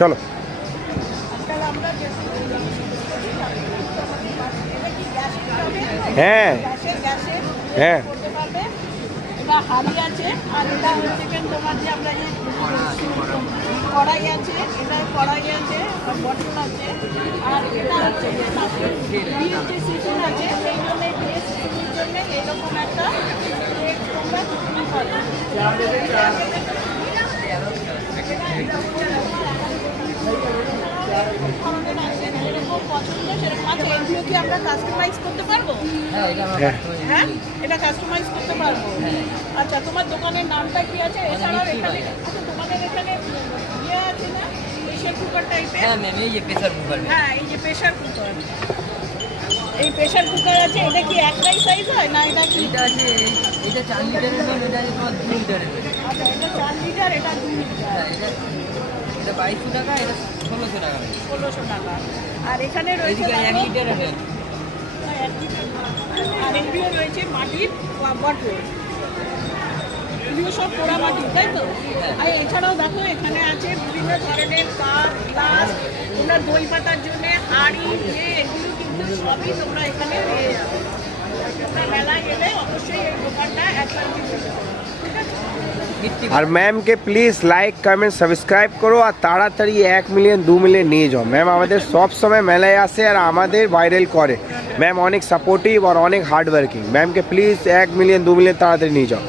চলো। হ্যাঁ হ্যাঁ হাড়ি আছে, আর এটা হচ্ছে তোমার যে আমরা যে কড়াই আছে, এটা কড়াই আছে, বটল আছে, আর এটা হচ্ছে যে সিজন আছে, সেই জন্য সিজনের জন্য এইরকম একটা তোমরা পছন্দ সেরকম আছে। এগুলো কি আমরা কাস্টমাইজ করতে পারবো? হ্যাঁ, এটা কাস্টমাইজ করতে পারবো। আচ্ছা, তোমার দোকানের নামটা কি আছে? এছাড়াও এখানে তোমাদের এখানে ইয়ে আছে না, প্রেশার কুকার টাইপের? হ্যাঁ ম্যাম, এই যে প্রেশার কুকার। হ্যাঁ, এই যে প্রেশার কুকার, এই প্রেশার কুকার আছে। এটা কি একটাই সাইজ হয় না? এটা কি এটা আছে, এটা 4 লিটারের ম্যাম, এটা আছে তোমার 2 লিটারের। আচ্ছা, এটা 4 লিটার, এটা 2 লিটার। হ্যাঁ, এটা 2200 টাকা, এটা 1600 টাকা। 1600 টাকা। আর এখানে রয়েছে এদিকে 1 লিটার আছে। আর এগুলো রয়েছে মাটির বটল, এগুলো সব পোড়া মাটির, তাই তো? আর এছাড়াও দেখো এখানে আছে বিভিন্ন ধরনের কাপ, গ্লাস, তোমরা দই পাতার জন্য হাঁড়ি, এগুলো কিন্তু সবই তোমরা এখানে পেয়ে যাবে। তোমরা মেলায় গেলে অবশ্যই এই দোকানটা একবার ভিজিট করো, ঠিক আছে? আর ম্যামকে প্লিজ লাইক কমেন্ট সাবস্ক্রাইব করো, আর তাড়াতাড়ি 1 মিলিয়ন 2 মিলিয়ন নিয়ে যাও। ম্যাম আমাদের সব সময় মেলায় আসে আর আমাদের ভাইরাল করে। ম্যাম অনেক সাপোর্টিভ আর অনেক হার্ড ওয়ার্কিং। ম্যামকে প্লিজ 1 মিলিয়ন 2 মিলিয়ন তাড়াতাড়ি নিয়ে যাও।